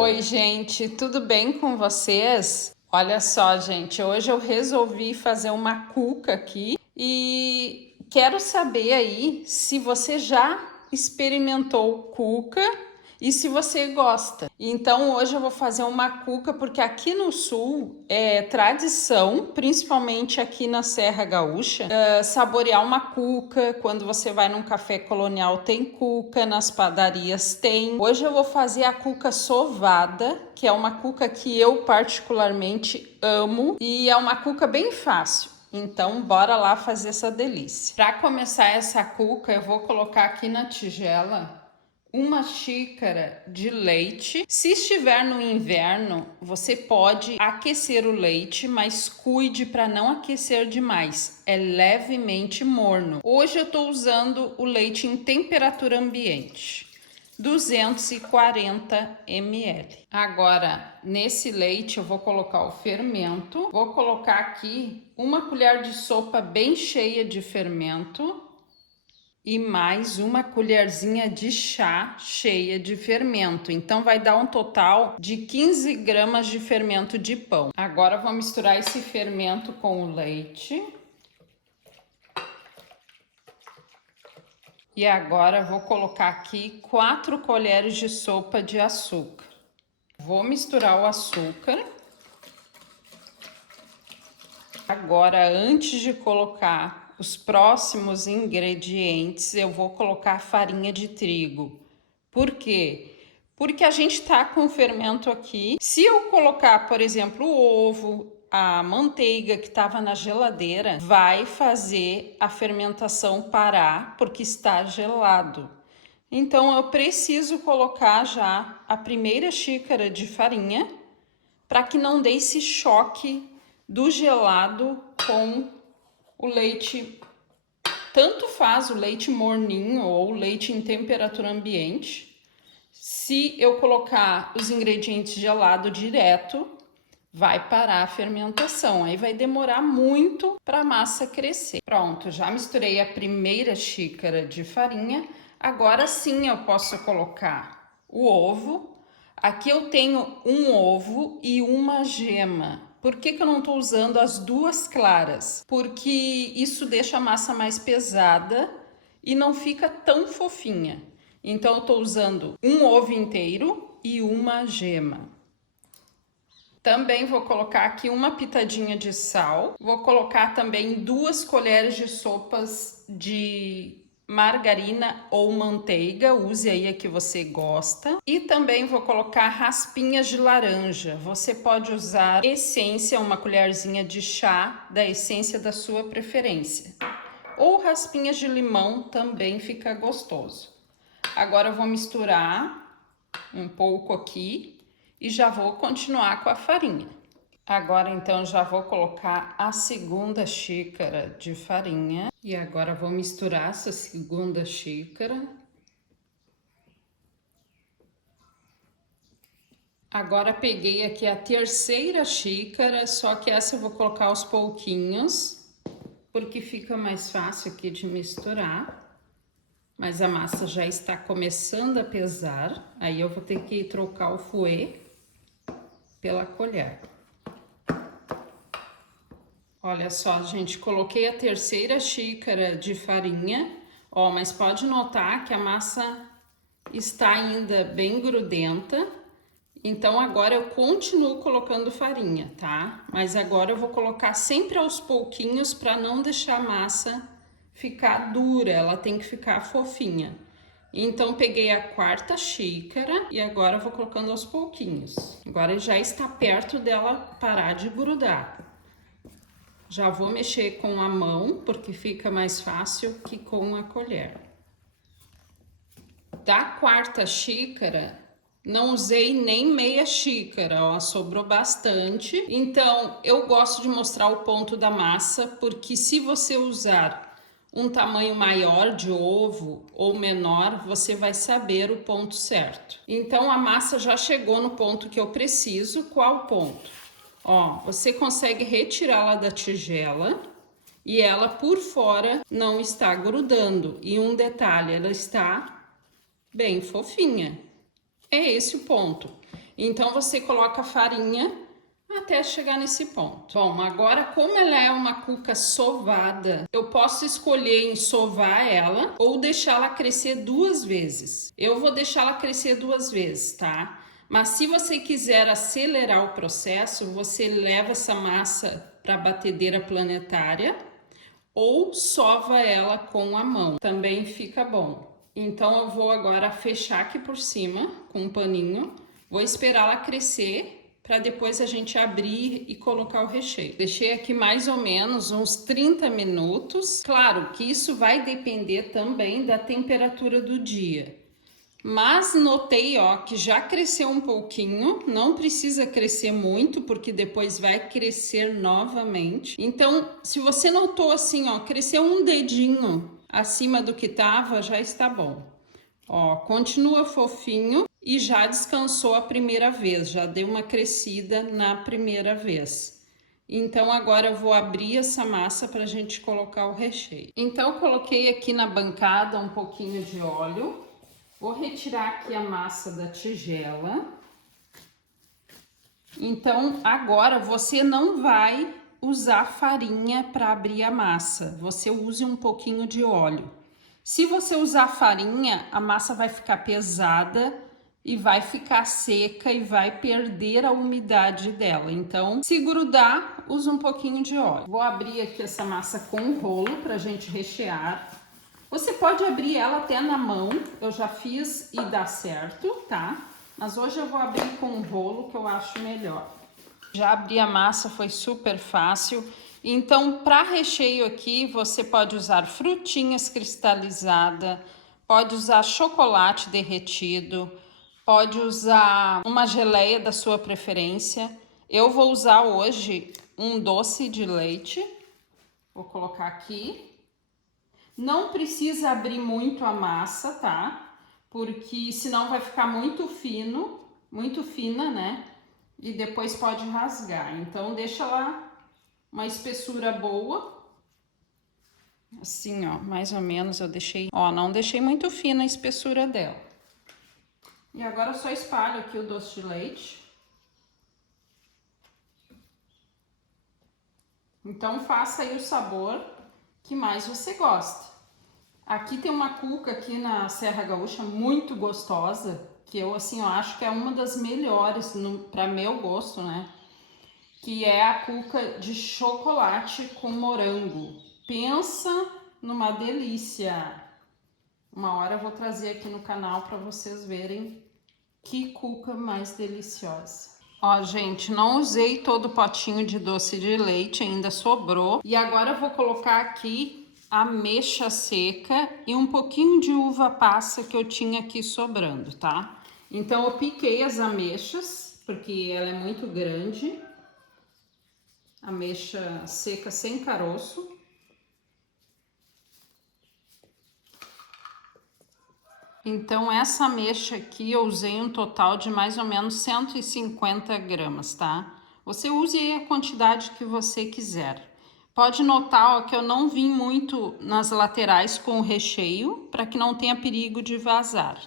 Oi, gente, tudo bem com vocês? Olha só, gente, hoje eu resolvi fazer uma cuca aqui e quero saber aí se você já experimentou cuca e se você gosta. Então hoje eu vou fazer uma cuca porque aqui no sul é tradição, principalmente aqui na Serra Gaúcha, saborear uma cuca. Quando você vai num café colonial tem cuca, nas padarias tem. Hoje eu vou fazer a cuca sovada, que é uma cuca que eu particularmente amo e é uma cuca bem fácil. Então, bora lá fazer essa delícia. Para começar essa cuca, eu vou colocar aqui na tigela uma xícara de leite. Se estiver no inverno, você pode aquecer o leite, mas cuide para não aquecer demais. É levemente morno. Hoje eu estou usando o leite em temperatura ambiente. 240 ml. Agora, nesse leite eu vou colocar o fermento. Vou colocar aqui uma colher de sopa bem cheia de fermento e mais uma colherzinha de chá cheia de fermento. Então vai dar um total de 15 gramas de fermento de pão. Agora vou misturar esse fermento com o leite. E agora vou colocar aqui 4 colheres de sopa de açúcar. Vou misturar o açúcar. Agora, antes de colocar os próximos ingredientes, eu vou colocar farinha de trigo. Por quê? Porque a gente tá com fermento aqui. Se eu colocar, por exemplo, o ovo, a manteiga que estava na geladeira, vai fazer a fermentação parar porque está gelado. Então eu preciso colocar já a primeira xícara de farinha para que não dê esse choque do gelado com o leite. Tanto faz o leite morninho ou o leite em temperatura ambiente. Se eu colocar os ingredientes gelados direto, vai parar a fermentação. Aí vai demorar muito para a massa crescer. Pronto, já misturei a primeira xícara de farinha. Agora sim eu posso colocar o ovo. Aqui eu tenho um ovo e uma gema. Por que eu não estou usando as duas claras? Porque isso deixa a massa mais pesada e não fica tão fofinha. Então eu estou usando um ovo inteiro e uma gema. Também vou colocar aqui uma pitadinha de sal. Vou colocar também 2 colheres de sopas de margarina ou manteiga, use aí a que você gosta. E também vou colocar raspinhas de laranja. Você pode usar essência, uma colherzinha de chá da essência da sua preferência. Ou raspinhas de limão também fica gostoso. Agora eu vou misturar um pouco aqui e já vou continuar com a farinha. Agora então já vou colocar a segunda xícara de farinha. E agora vou misturar essa segunda xícara. Agora peguei aqui a terceira xícara, só que essa eu vou colocar aos pouquinhos, porque fica mais fácil aqui de misturar. Mas a massa já está começando a pesar, aí eu vou ter que trocar o fouet pela colher. Olha só, gente, coloquei a terceira xícara de farinha, ó, mas pode notar que a massa está ainda bem grudenta. Então agora eu continuo colocando farinha, tá? Mas agora eu vou colocar sempre aos pouquinhos para não deixar a massa ficar dura, ela tem que ficar fofinha. Então peguei a quarta xícara e agora vou colocando aos pouquinhos. Agora já está perto dela parar de grudar. Já vou mexer com a mão, porque fica mais fácil que com a colher. Da quarta xícara, não usei nem meia xícara, ó, sobrou bastante. Então, eu gosto de mostrar o ponto da massa, porque se você usar um tamanho maior de ovo ou menor, você vai saber o ponto certo. Então, a massa já chegou no ponto que eu preciso. Qual ponto? Ó, você consegue retirá-la da tigela e ela por fora não está grudando. E um detalhe, ela está bem fofinha. É esse o ponto. Então você coloca a farinha até chegar nesse ponto. Bom, agora como ela é uma cuca sovada, eu posso escolher em sovar ela ou deixá-la crescer 2 vezes. Eu vou deixá-la crescer 2 vezes, tá? Mas se você quiser acelerar o processo, você leva essa massa para a batedeira planetária ou sova ela com a mão, também fica bom. Então eu vou agora fechar aqui por cima com um paninho, vou esperar ela crescer para depois a gente abrir e colocar o recheio. Deixei aqui mais ou menos uns 30 minutos. Claro que isso vai depender também da temperatura do dia. Mas notei, ó, que já cresceu um pouquinho, não precisa crescer muito, porque depois vai crescer novamente. Então, se você notou assim, ó, cresceu um dedinho acima do que tava, já está bom. Ó, continua fofinho e já descansou a primeira vez, já deu uma crescida na primeira vez. Então agora eu vou abrir essa massa para a gente colocar o recheio. Então eu coloquei aqui na bancada um pouquinho de óleo. Vou retirar aqui a massa da tigela. Então agora você não vai usar farinha para abrir a massa, você use um pouquinho de óleo. Se você usar farinha, a massa vai ficar pesada e vai ficar seca e vai perder a umidade dela. Então, se grudar, usa um pouquinho de óleo. Vou abrir aqui essa massa com um rolo para a gente rechear. Você pode abrir ela até na mão, eu já fiz e dá certo, tá? Mas hoje eu vou abrir com um rolo que eu acho melhor. Já abri a massa, foi super fácil. Então, para recheio aqui, você pode usar frutinhas cristalizadas, pode usar chocolate derretido, pode usar uma geleia da sua preferência. Eu vou usar hoje um doce de leite. Vou colocar aqui. Não precisa abrir muito a massa, tá? Porque senão vai ficar muito fino, muito fina, né? E depois pode rasgar. Então, deixa lá uma espessura boa. Assim, ó, mais ou menos eu deixei... Ó, não deixei muito fina a espessura dela. E agora eu só espalho aqui o doce de leite. Então, faça aí o sabor que mais você gosta. Aqui tem uma cuca aqui na Serra Gaúcha muito gostosa, que eu assim, eu acho que é uma das melhores para meu gosto, né? Que é a cuca de chocolate com morango. Pensa numa delícia. Uma hora eu vou trazer aqui no canal para vocês verem que cuca mais deliciosa. Ó, gente, não usei todo o potinho de doce de leite, ainda sobrou. E agora eu vou colocar aqui ameixa seca e um pouquinho de uva passa que eu tinha aqui sobrando, tá? Então eu piquei as ameixas, porque ela é muito grande. Ameixa seca sem caroço. Então essa ameixa aqui eu usei um total de mais ou menos 150 gramas, tá? Você use aí a quantidade que você quiser. Pode notar, ó, que eu não vim muito nas laterais com o recheio, para que não tenha perigo de vazar.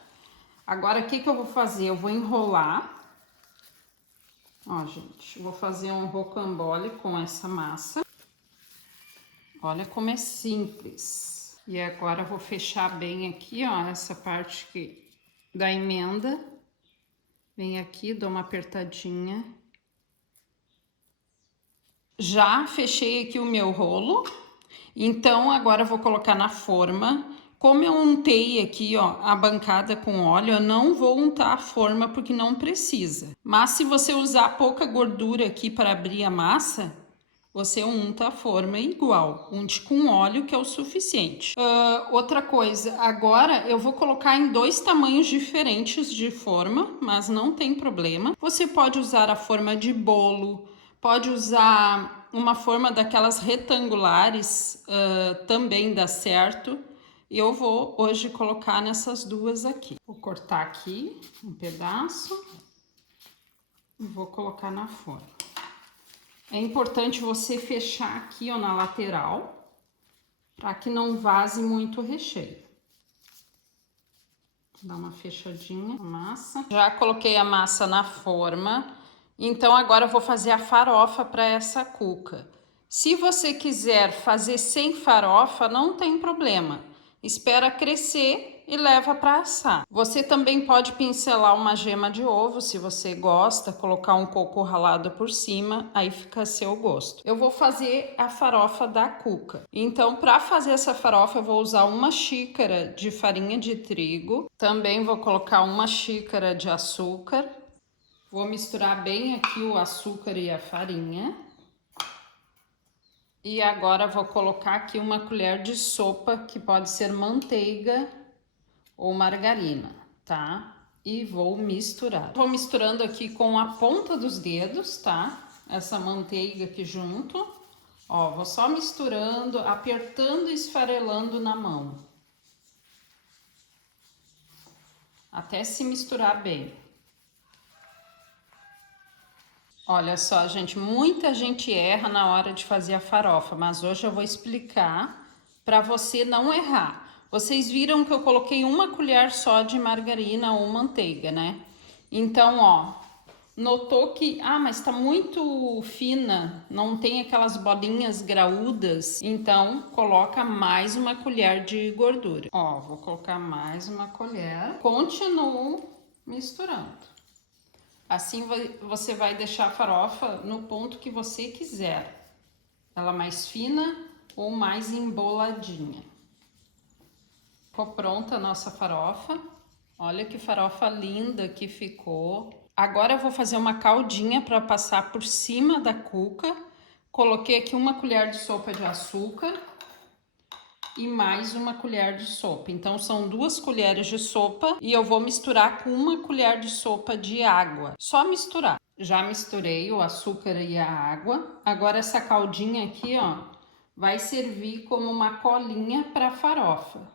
Agora, o que que eu vou fazer? Eu vou enrolar. Ó, gente, vou fazer um rocambole com essa massa. Olha como é simples. E agora eu vou fechar bem aqui, ó, essa parte aqui da emenda. Vem aqui, dou uma apertadinha. Já fechei aqui o meu rolo, então agora eu vou colocar na forma. Como eu untei aqui, ó, a bancada com óleo, eu não vou untar a forma porque não precisa. Mas se você usar pouca gordura aqui para abrir a massa, você unta a forma igual. Unte com óleo que é o suficiente. Outra coisa, agora eu vou colocar em 2 tamanhos diferentes de forma, mas não tem problema. Você pode usar a forma de bolo, pode usar uma forma daquelas retangulares, também dá certo. E eu vou hoje colocar nessas duas aqui. Vou cortar aqui um pedaço e vou colocar na forma. É importante você fechar aqui, ó, na lateral, para que não vaze muito o recheio. Dá uma fechadinha na massa. Já coloquei a massa na forma. Então agora eu vou fazer a farofa para essa cuca. Se você quiser fazer sem farofa, não tem problema. Espera crescer e leva para assar. Você também pode pincelar uma gema de ovo, se você gosta, colocar um coco ralado por cima, aí fica a seu gosto. Eu vou fazer a farofa da cuca. Então, para fazer essa farofa, eu vou usar uma xícara de farinha de trigo. Também vou colocar uma xícara de açúcar. Vou misturar bem aqui o açúcar e a farinha. E agora vou colocar aqui uma colher de sopa, que pode ser manteiga ou margarina, tá? E vou misturar. Vou misturando aqui com a ponta dos dedos, tá? Essa manteiga aqui junto. Ó, vou só misturando, apertando e esfarelando na mão. Até se misturar bem. Olha só, gente, muita gente erra na hora de fazer a farofa, mas hoje eu vou explicar para você não errar. Vocês viram que eu coloquei uma colher só de margarina ou manteiga, né? Então, ó, notou que, mas tá muito fina, não tem aquelas bolinhas graúdas, então coloca mais uma colher de gordura. Ó, vou colocar mais uma colher, continuo misturando. Assim você vai deixar a farofa no ponto que você quiser. Ela mais fina ou mais emboladinha. Ficou pronta a nossa farofa. Olha que farofa linda que ficou. Agora eu vou fazer uma caldinha para passar por cima da cuca. Coloquei aqui uma colher de sopa de açúcar e mais uma colher de sopa. Então são 2 colheres de sopa e eu vou misturar com 1 colher de sopa de água. Só misturar. Já misturei o açúcar e a água. Agora essa caldinha aqui, ó, vai servir como uma colinha para farofa.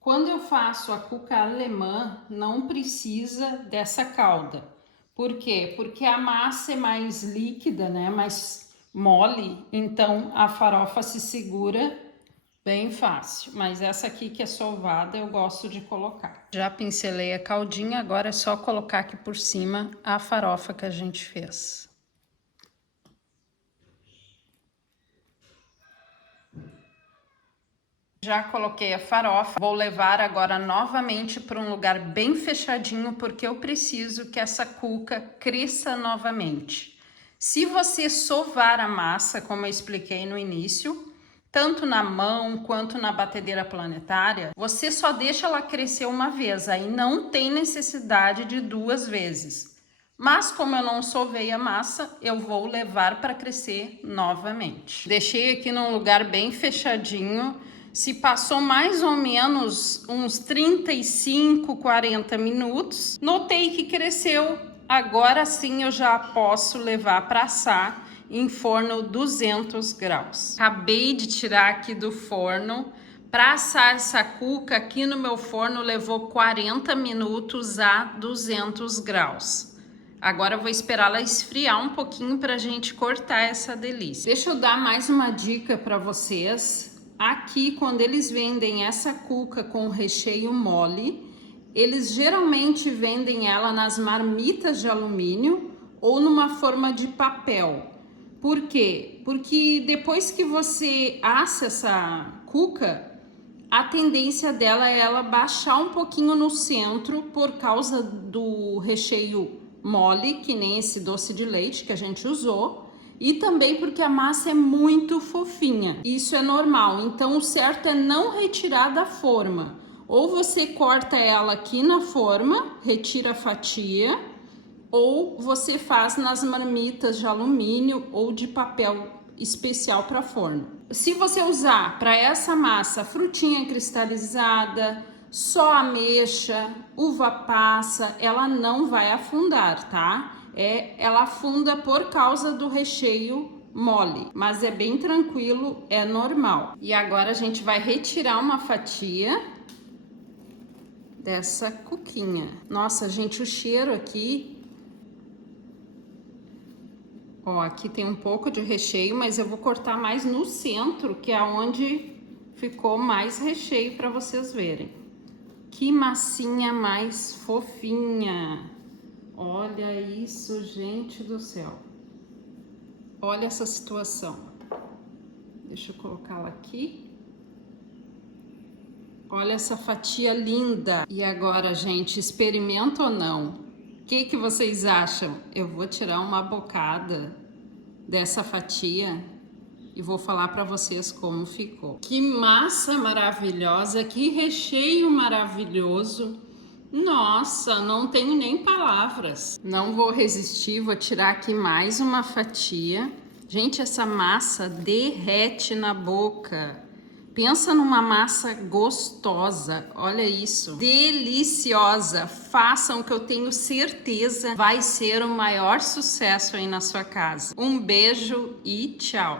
Quando eu faço a cuca alemã, não precisa dessa calda. Por quê? Porque a massa é mais líquida, né? Mais mole, então a farofa se segura bem fácil, mas essa aqui que é sovada eu gosto de colocar. Já pincelei a caldinha, agora é só colocar aqui por cima a farofa que a gente fez. Já coloquei a farofa, vou levar agora novamente para um lugar bem fechadinho, porque eu preciso que essa cuca cresça novamente. Se você sovar a massa, como eu expliquei no início, tanto na mão quanto na batedeira planetária, você só deixa ela crescer uma vez, aí não tem necessidade de 2 vezes. Mas como eu não sovei a massa, eu vou levar para crescer novamente. Deixei aqui num lugar bem fechadinho. Se passou mais ou menos uns 35, 40 minutos, notei que cresceu. Agora sim eu já posso levar para assar em forno 200 graus. Acabei de tirar aqui do forno. Para assar essa cuca aqui no meu forno levou 40 minutos a 200 graus. Agora eu vou esperar ela esfriar um pouquinho para a gente cortar essa delícia. Deixa eu dar mais uma dica para vocês. Aqui, quando eles vendem essa cuca com recheio mole, eles geralmente vendem ela nas marmitas de alumínio ou numa forma de papel. Por quê? Porque depois que você assa essa cuca, a tendência dela é ela baixar um pouquinho no centro por causa do recheio mole, que nem esse doce de leite que a gente usou, e também porque a massa é muito fofinha. Isso é normal, então o certo é não retirar da forma. Ou você corta ela aqui na forma, retira a fatia, ou você faz nas marmitas de alumínio ou de papel especial para forno. Se você usar para essa massa frutinha cristalizada, só ameixa, uva passa, ela não vai afundar, tá? Ela afunda por causa do recheio mole, mas é bem tranquilo, é normal. E agora a gente vai retirar uma fatia dessa cuquinha. Nossa, gente, o cheiro aqui... Ó, aqui tem um pouco de recheio, mas eu vou cortar mais no centro, que é onde ficou mais recheio para vocês verem. Que massinha mais fofinha! Olha isso, gente do céu. Olha essa situação. Deixa eu colocá-la aqui. Olha essa fatia linda. E agora, gente, experimenta ou não? O que vocês acham? Eu vou tirar uma bocada dessa fatia e vou falar para vocês como ficou. Que massa maravilhosa, que recheio maravilhoso. Nossa, não tenho nem palavras. Não vou resistir, vou tirar aqui mais uma fatia. Gente, essa massa derrete na boca. Pensa numa massa gostosa, olha isso, deliciosa. Façam, que eu tenho certeza vai ser o maior sucesso aí na sua casa. Um beijo e tchau!